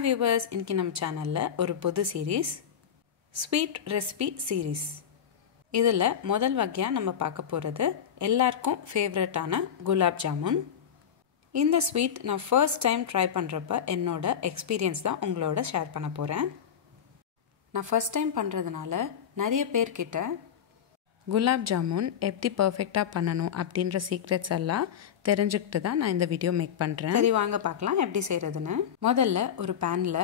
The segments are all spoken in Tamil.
ஹாய் வியூவர்ஸ், இன்றைக்கி நம்ம சேனலில் ஒரு புது சீரீஸ் ஸ்வீட் ரெசிபி சீரீஸ். இதில் முதல் வகையாக நம்ம பார்க்க போகிறது எல்லாருக்கும் ஃபேவரட்டான குலாப் ஜாமுன். இந்த ஸ்வீட் நான் ஃபர்ஸ்ட் டைம் ட்ரை பண்ணுறப்ப என்னோட எக்ஸ்பீரியன்ஸ் தான் உங்களோட ஷேர் பண்ண போகிறேன். நான் ஃபர்ஸ்ட் டைம் பண்ணுறதுனால நிறைய பேர்கிட்ட குலாப் ஜாமுன் எப்படி பர்ஃபெக்டாக பண்ணணும் அப்படின்ற சீக்ரெட்ஸ் எல்லாம் தெரிஞ்சுக்கிட்டு தான் நான் இந்த வீடியோ மேக் பண்ணுறேன். சரி, வாங்க பார்க்கலாம் எப்படி செய்கிறதுன்னு. முதல்ல ஒரு பேனில்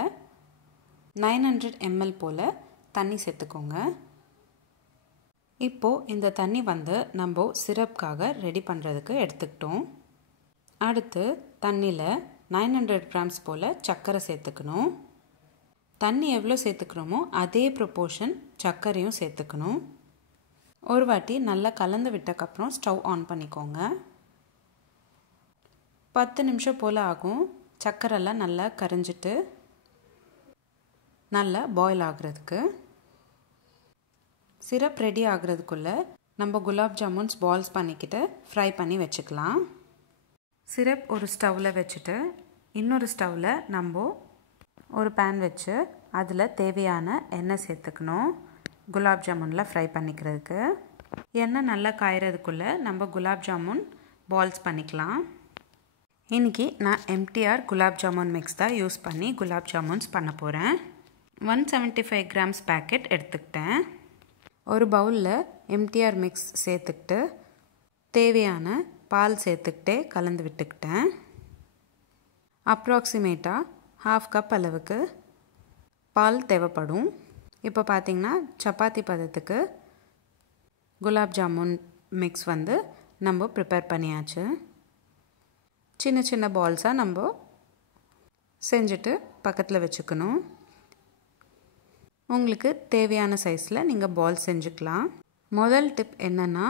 900 ml போல் தண்ணி சேர்த்துக்கோங்க. இப்போது இந்த தண்ணி நம்ம சிரப்காக ரெடி பண்ணுறதுக்கு எடுத்துக்கிட்டோம். அடுத்து தண்ணியில் 900 grams போல் சர்க்கரை சேர்த்துக்கணும். தண்ணி எவ்வளோ சேர்த்துக்கிறோமோ அதே ப்ரொப்போர்ஷன் சர்க்கரையும் சேர்த்துக்கணும். ஒரு வாட்டி நல்லா கலந்து விட்டக்கப்புறம் ஸ்டவ் ஆன் பண்ணிக்கோங்க. 10 நிமிஷம் போல் ஆகும் சர்க்கரைலாம் நல்லா கரைஞ்சிட்டு நல்லா பாயில் ஆகுறதுக்கு. சிரப் ரெடி ஆகுறதுக்குள்ளே நம்ம குலாப் ஜாமுன்ஸ் பால்ஸ் பண்ணிக்கிட்டு ஃப்ரை பண்ணி வச்சுக்கலாம். சிரப் ஒரு ஸ்டவ்வில் வச்சுட்டு இன்னொரு ஸ்டவ்வில் நம்ம ஒரு பேன் வச்சு அதில் தேவையான எண்ணெய் சேர்த்துக்கணும். குலாப் ஜாமுனில் ஃப்ரை பண்ணிக்கிறதுக்கு எண்ணெய் நல்லா காயறதுக்குள்ளே நம்ம குலாப் ஜாமுன் பால்ஸ் பண்ணிக்கலாம். இன்றைக்கி நான் MTR குலாப் ஜாமுன் மிக்ஸ் தான் யூஸ் பண்ணி குலாப் ஜாமுன்ஸ் பண்ண போகிறேன். 175 grams பேக்கெட் எடுத்துக்கிட்டேன். ஒரு பவுலில் MTR மிக்ஸ் சேர்த்துக்கிட்டு தேவையான பால் சேர்த்துக்கிட்டே கலந்து விட்டுக்கிட்டேன். அப்ராக்சிமேட்டாக 1/2 கப் அளவுக்கு பால் தேவைப்படும். இப்போ பார்த்திங்கன்னா சப்பாத்தி பதத்துக்கு குலாப் ஜாமுன் மிக்ஸ் நம்ம ப்ரிப்பேர் பண்ணியாச்சு. சின்ன சின்ன பால்ஸாக நம்ம செஞ்சுட்டு பக்கத்தில் வச்சுக்கணும். உங்களுக்கு தேவையான சைஸில் நீங்கள் பால்ஸ் செஞ்சுக்கலாம். முதல் டிப் என்னென்னா,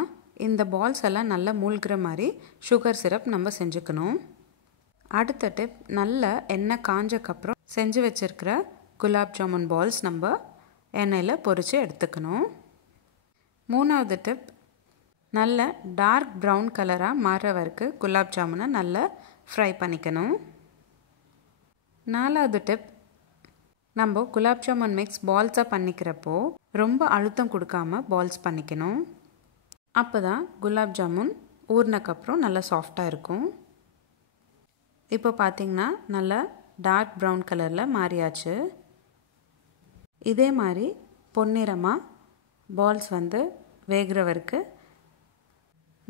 இந்த பால்ஸ் எல்லாம் நல்லா மூழ்கிற மாதிரி சுகர் சிரப் நம்ம செஞ்சுக்கணும். அடுத்த டிப், நல்ல எண்ணெய் காஞ்சக்கப்புறம் செஞ்சு வச்சுருக்கிற குலாப் ஜாமுன் பால்ஸ் நம்ம எண்ணெயில் பொரித்து எடுத்துக்கணும். மூணாவது டிப், நல்ல டார்க் ப்ரௌன் கலராக மாறுற வரைக்கும் குலாப் ஜாமுனை நல்லா ஃப்ரை பண்ணிக்கணும். நாலாவது டிப், நம்ம குலாப் ஜாமுன் மிக்ஸ் பால்ஸாக பண்ணிக்கிறப்போ ரொம்ப அழுத்தம் கொடுக்காம பால்ஸ் பண்ணிக்கணும். அப்போ தான் குலாப் ஜாமுன் ஊறினக்கப்புறம் நல்லா சாஃப்டாக இருக்கும். இப்போ பார்த்திங்கன்னா நல்லா டார்க் ப்ரௌன் கலரில் மாறியாச்சு. இதே மாதிரி பொன்னிறமாக பால்ஸ் வேகிற வரைக்கும்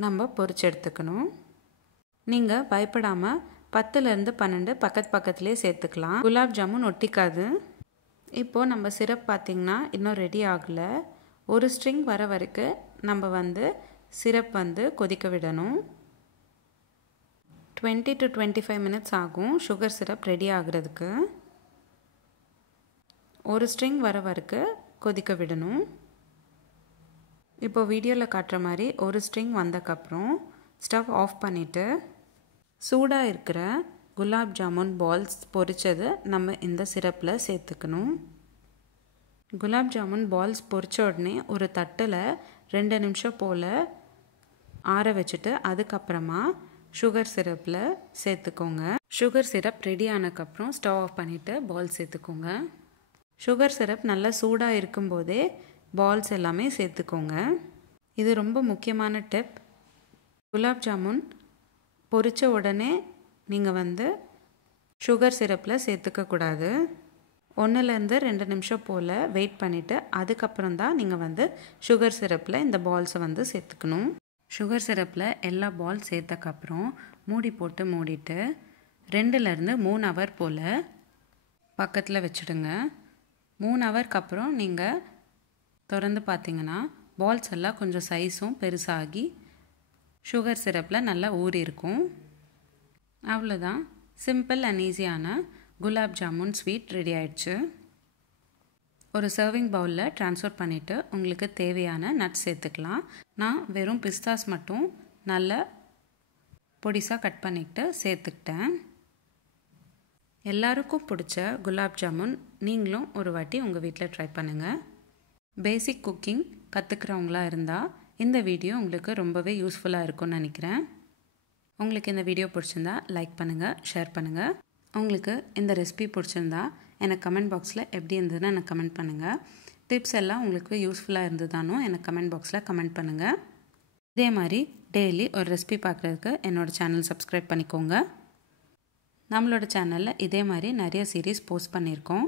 நம்ம பொரிச்சு எடுத்துக்கணும். நீங்கள் பயப்படாமல் 10லேருந்து 12 பக்கத்துலேயே சேர்த்துக்கலாம். குலாப் ஜாமுன் ஒட்டிக்காது. இப்போது நம்ம சிரப் பார்த்திங்கன்னா இன்னும் ரெடி ஆகலை. ஒரு ஸ்ட்ரிங் வர வரைக்கும் நம்ம சிரப் கொதிக்க விடணும். 20 to 25 minutes ஆகும் சுகர் சிரப் ரெடி ஆகுறதுக்கு. ஒரு ஸ்ட்ரிங் வர வரைக்கும் கொதிக்க விடணும். இப்போ வீடியோவில் காட்டுற மாதிரி ஒரு ஸ்ட்ரிங் வந்தக்கப்புறம் ஸ்டவ் ஆஃப் பண்ணிவிட்டு சூடாக இருக்கிற குலாப் ஜாமுன் பால்ஸ் பொரிச்சது நம்ம இந்த சிரப்பில் சேர்த்துக்கணும். குலாப் ஜாமுன் பால்ஸ் பொரிச்ச உடனே ஒரு தட்டில் 2 நிமிஷம் போல் ஆற வச்சுட்டு அதுக்கப்புறமா சுகர் சிரப்பில் சேர்த்துக்கோங்க. சுகர் சிரப் ரெடி ஆனதுக்கப்புறம் ஸ்டவ் ஆஃப் பண்ணிவிட்டு பால்ஸ் சேர்த்துக்கோங்க. சுகர் சிரப் நல்லா சூடாக இருக்கும்போதே பால்ஸ் எல்லாமே சேர்த்துக்கோங்க. இது ரொம்ப முக்கியமான டிப். குலாப் ஜாமுன் பொரிச்ச உடனே நீங்கள் சுகர் சிரப்பில் சேர்த்துக்கக்கூடாது. 1லேருந்து 2 நிமிஷம் போல் வெயிட் பண்ணிவிட்டு அதுக்கப்புறம் தான் நீங்கள் சுகர் சிரப்பில் இந்த பால்ஸை சேர்த்துக்கணும். சுகர் சிரப்பில் எல்லா பால் சேர்த்தக்கப்புறம் மூடி போட்டு மூடிட்டு 2லேருந்து 3 hour போல் பக்கத்தில் வச்சுடுங்க. 3 ஹவருக்கு அப்புறம் நீங்கள் திறந்து பார்த்தீங்கன்னா பால்ஸ் எல்லாம் கொஞ்சம் சைஸும் பெருசாகி சுகர் சிரப்பில் நல்லா ஊறி இருக்கும். அவ்வளோதான், சிம்பிள் அண்ட் ஈஸியான குலாப் ஜாமுன் ஸ்வீட் ரெடி ஆயிடுச்சு. ஒரு சர்விங் பவுலில் ட்ரான்ஸ்ஃபர் பண்ணிவிட்டு உங்களுக்கு தேவையான நட்ஸ் சேர்த்துக்கலாம். நான் வெறும் பிஸ்தாஸ் மட்டும் நல்லா பொடிசாக கட் பண்ணிக்கிட்டு சேர்த்துக்கிட்டேன். எல்லாருக்கும் பிடிச்ச குலாப் ஜாமுன் நீங்களும் ஒரு வாட்டி உங்கள் வீட்டில் ட்ரை பண்ணுங்கள். பேசிக் குக்கிங் கற்றுக்கிறவங்களா இருந்தால் இந்த வீடியோ உங்களுக்கு ரொம்பவே யூஸ்ஃபுல்லாக இருக்கும்னு நினைக்கிறேன். உங்களுக்கு இந்த வீடியோ பிடிச்சிருந்தா லைக் பண்ணுங்கள், ஷேர் பண்ணுங்கள். உங்களுக்கு இந்த ரெசிபி பிடிச்சிருந்தா எனக்கு கமெண்ட் பாக்ஸில் எப்படி இருந்ததுன்னு எனக்கு கமெண்ட் பண்ணுங்கள். டிப்ஸ் எல்லாம் உங்களுக்கு யூஸ்ஃபுல்லாக இருந்ததானோ எனக்கு கமெண்ட் பாக்ஸில் கமெண்ட் பண்ணுங்கள். இதே மாதிரி டெய்லி ஒரு ரெசிபி பார்க்குறதுக்கு என்னோடய சேனல் சப்ஸ்கிரைப் பண்ணிக்கோங்க. நம்மளோட சேனலில் இதே மாதிரி நிறைய சீரீஸ் போஸ்ட் பண்ணியிருக்கோம்.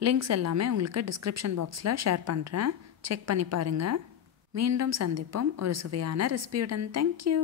லிங்க்ஸ் எல்லாமே உங்களுக்கு டிஸ்கிரிப்ஷன் பாக்ஸில் ஷேர் பண்ணுறேன். செக் பண்ணி பாருங்கள். மீண்டும் சந்திப்போம் ஒரு சுவையான ரெசிபியுடன். தேங்க்யூ.